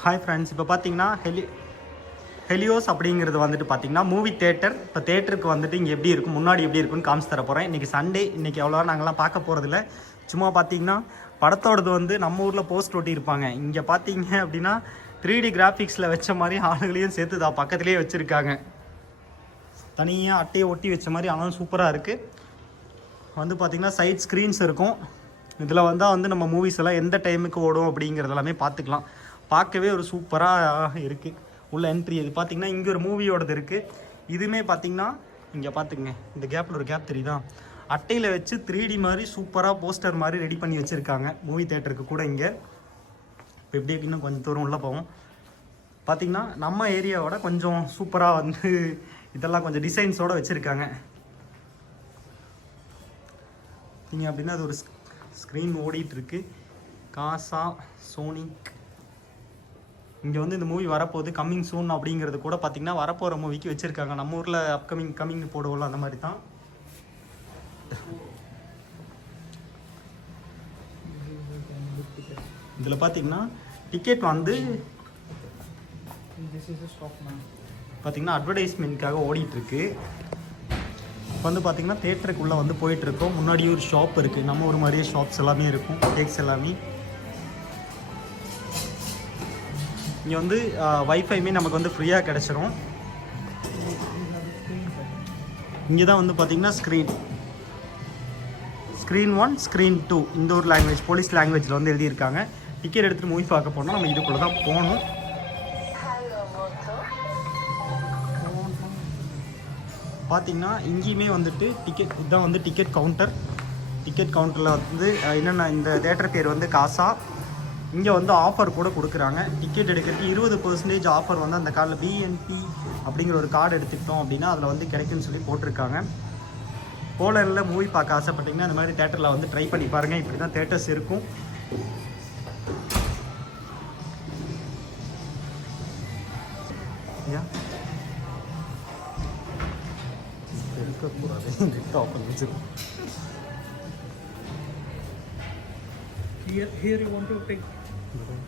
Hi friends இப்போ பார்த்தீங்கன்னா heli Helios அப்படிங்கிறது வந்துட்டு பார்த்தீங்கன்னா மூவி தேட்டர் இப்போ தேட்டருக்கு வந்துட்டு இங்கே எப்படி இருக்கும் முன்னாடி எப்படி இருக்குன்னு காமிச்சு தர போகிறேன் இன்றைக்கி சண்டே இன்றைக்கி எவ்வளோ நாங்கள்லாம் பார்க்க போகிறதில்ல சும்மா பார்த்தீங்கன்னா படத்தோடது வந்து நம்ம ஊரில் போஸ்ட் ஒட்டியிருப்பாங்க. இங்கே பார்த்தீங்க அப்படின்னா த்ரீ டி கிராஃபிக்ஸில் வச்ச மாதிரி ஆளுகளையும் சேர்த்து தான் பக்கத்துலேயே வச்சுருக்காங்க. தனியாக அட்டையை ஒட்டி வச்ச மாதிரி ஆனாலும் சூப்பராக இருக்குது வந்து பார்த்திங்கன்னா சைட் ஸ்க்ரீன்ஸ் இருக்கும். இதில் வந்தால் வந்து நம்ம மூவிஸ் எல்லாம் எந்த டைமுக்கு ஓடும் அப்படிங்கிறது எல்லாமே பார்த்துக்கலாம் பார்க்கவே ஒரு சூப்பராக இருக்குது உள்ள என்ட்ரி இது பார்த்தீங்கன்னா இங்கே ஒரு மூவியோடது இருக்குது இதுவுமே பார்த்தீங்கன்னா இங்கே பார்த்துக்குங்க இந்த கேப்பில் ஒரு கேப் தெரியுதா? அட்டையில் வச்சு த்ரீ டி மாதிரி சூப்பராக போஸ்டர் மாதிரி ரெடி பண்ணி வச்சுருக்காங்க. மூவி தேட்டருக்கு கூட இங்கே. இப்போ எப்படி இன்னும் கொஞ்சம் தூரம் உள்ளே போவோம். பார்த்தீங்கன்னா நம்ம ஏரியாவோட கொஞ்சம் சூப்பராக வந்து இதெல்லாம் கொஞ்சம் டிசைன்ஸோடு வச்சுருக்காங்க. நீங்கள் அப்படின்னா அது ஒரு ஸ்க்ரீன் ஓடிட்டுருக்கு காசா சோனிக் இங்கே வந்து இந்த மூவி வரப்போகுது கம்மிங் சூன் அப்படிங்கிறது கூட பார்த்தீங்கன்னா வரப்போகிற மூவிக்கு வச்சுருக்காங்க. நம்ம ஊரில் அப்கமிங் கம்மிங் போடுவோம்ல அந்த மாதிரி தான். இதில் பார்த்தீங்கன்னா டிக்கெட் வந்து. பார்த்தீங்கன்னா அட்வர்டைஸ்மெண்ட்காக ஓடிட்டு இருக்கு இப்போ வந்து பார்த்தீங்கன்னா தேட்டருக்குள்ளே வந்து போயிட்டு இருக்கோம் முன்னாடி ஒரு ஷாப் இருக்குது நம்ம ஒரு மாதிரியே ஷாப்ஸ் எல்லாமே இருக்கும். கேக்ஸ் எல்லாமே. இங்கே வந்து வைஃபைமே நமக்கு வந்து ஃப்ரீயாக கிடச்சிரும். இங்கே தான் வந்து பார்த்தீங்கன்னா screen screen one screen two இந்த ஒரு லாங்குவேஜ் போலீஸ் லாங்குவேஜில் வந்து எழுதியிருக்காங்க. டிக்கெட் எடுத்துகிட்டு மூவி பார்க்க போனால் நம்ம இதுக்குள்ளே தான் போகணும். பார்த்தீங்கன்னா இங்கேயுமே வந்துட்டு டிக்கெட் இதுதான் வந்து டிக்கெட் கவுண்டர் டிக்கெட் கவுண்டரில் வந்து என்னென்ன இந்த தேட்டர் பேர் வந்து காசா. இங்கே வந்து ஆஃபர் கூட கொடுக்குறாங்க. டிக்கெட் எடுக்கிறதுக்கு இருபது பர்சன்டேஜ் ஆஃபர் வந்து அந்த கார்டில் பிஎன்பி அப்படிங்கிற ஒரு கார்டு எடுத்துக்கிட்டோம் அப்படின்னா அதில் வந்து கிடைக்குன்னு சொல்லி போட்டிருக்காங்க. போலரில் மூவி பார்க்க ஆசைப்பட்டீங்கன்னா இந்த மாதிரி தேட்டரில் வந்து ட்ரை பண்ணி பாருங்கள் இப்படி தான் தேட்டர்ஸ் இருக்கும். இருக்கக்கூடாது நெட் ஆஃப் பண்ணி Here, here you want to take